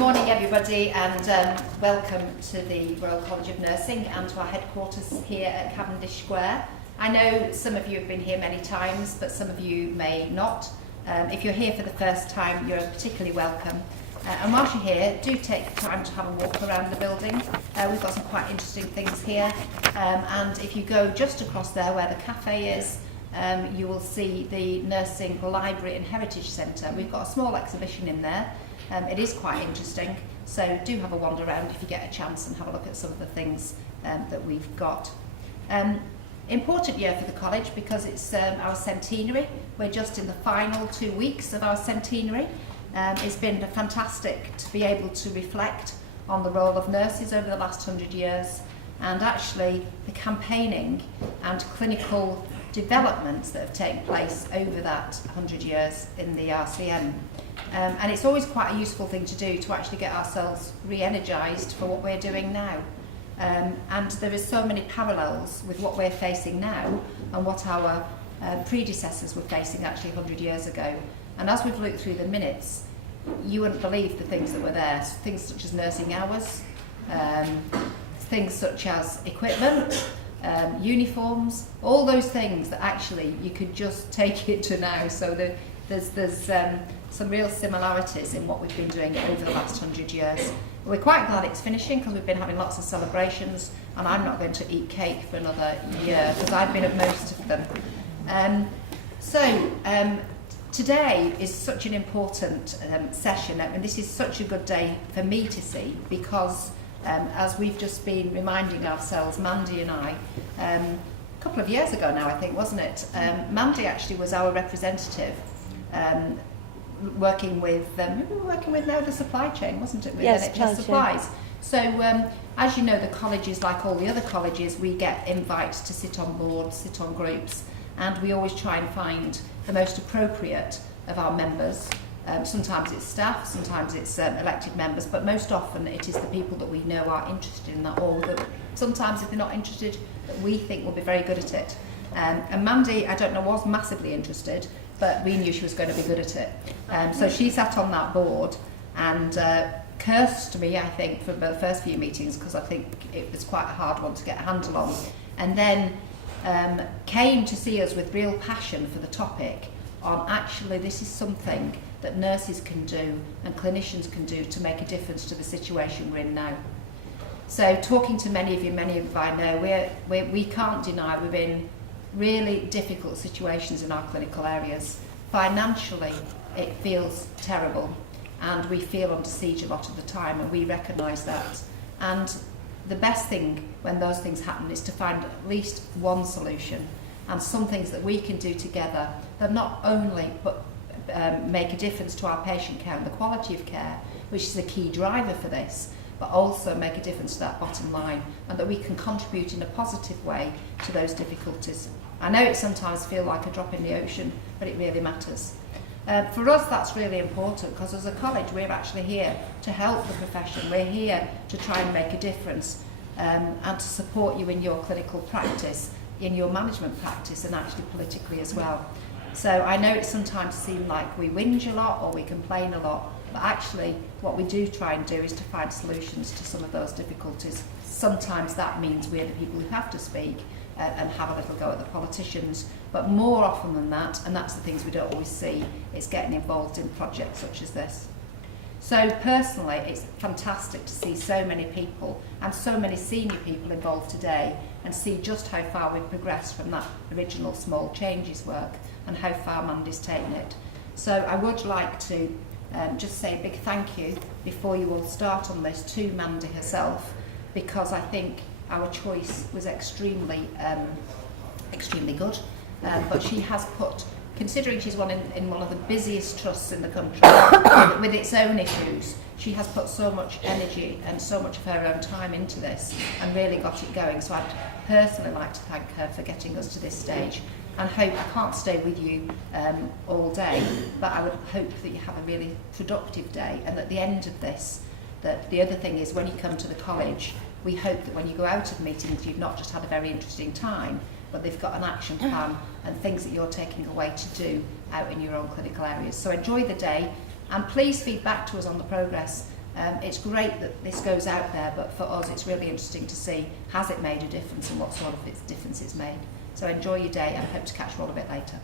morning everybody, and welcome to the Royal College of Nursing and to our headquarters here at Cavendish Square. I know some of you have been here many times, but some of you may not. If you're here for the first time, you're particularly welcome. And whilst you're here, do take time to have a walk around the building. We've got some quite interesting things here. And if you go just across there where the cafe is, you will see the Nursing Library and Heritage Centre. We've got a small exhibition in there. It is quite interesting, so do have a wander around if you get a chance and have a look at some of the things that we've got. Important year for the college because it's our centenary. We're just in the final 2 weeks of our centenary. It's been fantastic to be able to reflect on the role of nurses over the last 100 years, and actually the campaigning and clinical developments that have taken place over that 100 years in the RCN. And it's always quite a useful thing to do to actually get ourselves re-energised for what we're doing now. And there is so many parallels with what we're facing now and what our predecessors were facing actually 100 years ago. And as we've looked through the minutes, you wouldn't believe the things that were there. Things such as nursing hours, things such as equipment, uniforms, all those things that actually you could just take it to now. So there's some real similarities in what we've been doing over the last 100 years. We're quite glad it's finishing because we've been having lots of celebrations, and I'm not going to eat cake for another year because I've been at most of them. Today is such an important session, and this is such a good day for me to see because as we've just been reminding ourselves, Mandy and I, a couple of years ago now I think, wasn't it? Mandy actually was our representative working with, who were we working with now? The supply chain, wasn't it? With yes, NHS supplies. So as you know, the colleges, like all the other colleges, we get invites to sit on boards, sit on groups, and we always try and find the most appropriate of our members. Sometimes it's staff, sometimes it's elected members, but most often it is the people that we know are interested in that, or that sometimes if they're not interested, that we think will be very good at it. And Mandy, I don't know, was massively interested, but we knew she was going to be good at it. So she sat on that board and cursed me, I think, for the first few meetings because I think it was quite a hard one to get a handle on. And then came to see us with real passion for the topic on actually this is something that nurses can do and clinicians can do to make a difference to the situation we're in now. So talking to many of you I know, we can't deny we're in really difficult situations in our clinical areas. Financially, it feels terrible and we feel under siege a lot of the time, and we recognise that. And the best thing when those things happen is to find at least one solution and some things that we can do together that not only make a difference to our patient care and the quality of care, which is a key driver for this, but also make a difference to that bottom line, and that we can contribute in a positive way to those difficulties. I know it sometimes feels like a drop in the ocean, but it really matters. For us, that's really important because as a college, we're actually here to help the profession. We're here to try and make a difference and to support you in your clinical practice, in your management practice, and actually politically as well. So I know it sometimes seems like we whinge a lot or we complain a lot, but actually what we do try and do is to find solutions to some of those difficulties. Sometimes that means we're the people who have to speak and have a little go at the politicians, but more often than that, and that's the things we don't always see, is getting involved in projects such as this. So personally, it's fantastic to see so many people and so many senior people involved today and see just how far we've progressed from that original small changes work and how far Mandy's taken it. So I would like to just say a big thank you before you all start on this to Mandy herself, because I think our choice was extremely good, but she has put, considering she's in one of the busiest trusts in the country with its own issues, she has put so much energy and so much of her own time into this and really got it going. So I'd personally like to thank her for getting us to this stage, and hope I can't stay with you all day, but I would hope that you have a really productive day, and at the end of this, that the other thing is when you come to the college, we hope that when you go out of meetings you've not just had a very interesting time, but they've got an action plan and things that you're taking away to do out in your own clinical areas. So enjoy the day, and please feed back to us on the progress It's great that this goes out there, but for us it's really interesting to see, has it made a difference and what sort of difference it's made. So enjoy your day, and I hope to catch you all a bit later.